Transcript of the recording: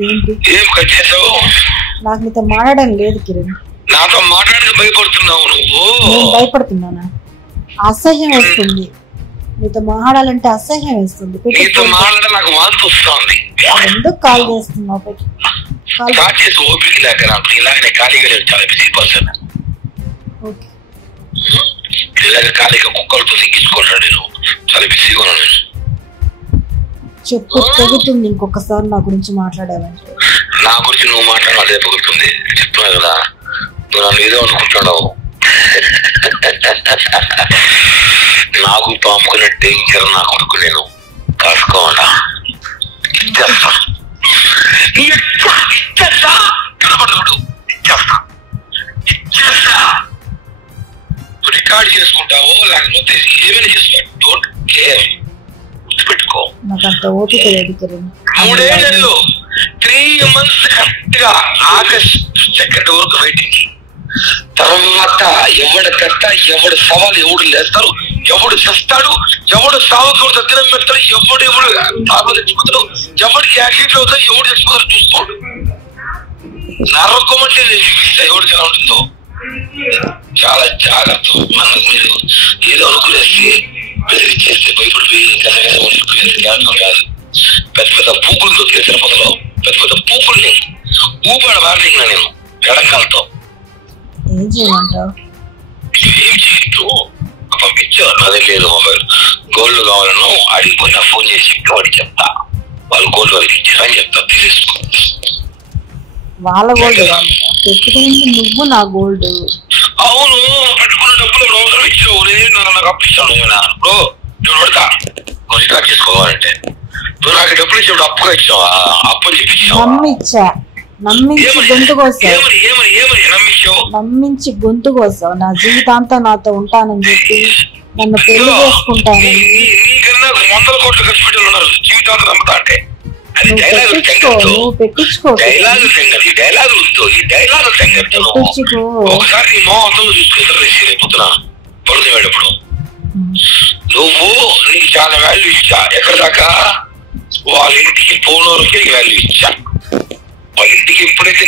ఏంటి ఏం కట్ చేసావు? నాకు నీతో మాట్లాడడం లేదు కిరణ్. నాతో మాట్లాడితే భయపడుతున్నావు నువ్వు. నేను భయపడుతున్నానా? అసహ్యం వస్తుంది నీతో మాట్లాడాలంటే, అసహ్యం వేస్తుంది. నీతో మాట్లాడ నాకు వాంతి వస్తుంది. ఎందుకు కాల్ చేస్తున్నావు? పెట్టి స్టార్ట్ చేసి ఓపిక లేక నాకు ఇలాగనే ఖాళీగా లేదు, చాలా బిజీ పర్సన్. ఓకే ఇలాగ ఖాళీగా కుక్కలతో సిగ్గించుకుంటాను నేను, చాలా బిజీగా ఉన్నాను. చెప్పు తెగుతుంది ఇంకొకసారి నా గురించి మాట్లాడాలంటే. నా గురించి నువ్వు మాట్లాడిన అదే పగులుతుంది. చెప్తున్నా కదా, నువ్వు నన్ను ఏదో అనుకుంటున్నావు. నాకు పాముకున్నట్టే ఇచ్చారు నా కొడుకు. నేను కాసుకోవాలా? ఇచ్చేస్తా కనబడదు, ఇచ్చేస్తా ఇచ్చేస్తా. రికార్డ్ చేసుకుంటావో లేకపోతే ఏమైనా చేసుకో, డోంట్ కేర్. గుర్తుపెట్టుకో, నాకు అంత ఓపిక లేదు కిరణ్. 3 ఏళ్ళు 3 months కరెక్ట్ గా ఆగస్ట్ 2 వరకు వెయిటింగ్. తర్వాత ఎవడు కట్ట, ఎవడు సవాలు, ఎవడు లేస్తారు, ఎవడు చేస్తాడు, ఎవడు సావకుడు దగ్గర పెడతాడు, ఎవడు తాగు తెచ్చిపోతాడు, ఎవడికి యాక్సిడెంట్ అవుతాడు, ఎవడు తెచ్చిపోతాడు చూసుకోడు. నరకం అంటే ఎవరికి ఎలా ఉంటుందో చాలా జాగ్రత్త. మనకు మీరు ఏదో అనుకునేసి బెదిరించేస్తే భయపడిపోయి జాగ్రత్త కాదు. పెద్ద పెద్ద పూకులు దొరికే తిరుపతిలో, పెద్ద పెద్ద పూకుల్ని ఊపాడు వార్నింగ్ నేను ఎడంకాలతో. ఏం చేయమంటావు? ఏం చేయొచ్చు, పంపించారు. అదే లేదు మొబైల్. గోల్డ్ కావాలను అడిగిపోయి నా ఫోన్ చేసి చెప్పి వాడికి చెప్తా, వాళ్ళు గోల్డ్ వాళ్ళకి ఇచ్చారని చెప్తా, తీసుకో. వాళ్ళ గోల్డ్ పెట్టుకుని నువ్వు నా గోల్డ్. అవును, పెట్టుకున్న డబ్బులు ఇప్పుడు అవసరం ఇచ్చావు, నేను నాకు అప్పిస్తాను. ఇప్పుడు నువ్వు పడతా రికార్డ్ చేసుకోవాలంటే నువ్వు నాకు డబ్బులు ఇచ్చావు, అప్పుగా ఇచ్చావా? అప్పు చెప్పిచ్చావా? నమ్మించా, నమ్మించి గొంతు కోసావు. నమ్మించి గొంతు కోసావు. నా జీవితాంతం నాతో ఉంటానని చెప్పి, నన్ను పెళ్లి చేసుకుంటానని. నీకన్నా 100 కోట్లు ఖర్చు పెట్టి ఉన్నారు జీవితాంతం నమ్ముతా అంటే. నువ్వు పెట్టించుకో. ఒకసారి నీ మోహంతో చూసుకుంటారు పొద్దున పడుకునేటప్పుడు. నువ్వు నీకు చాలా వాల్యూ ఇచ్చా. ఎక్కడ దాకా? వాళ్ళ ఇంటికి పోనోరుకి వాల్యూ ఇచ్చా. వాళ్ళ ఇంటికి ఎప్పుడైతే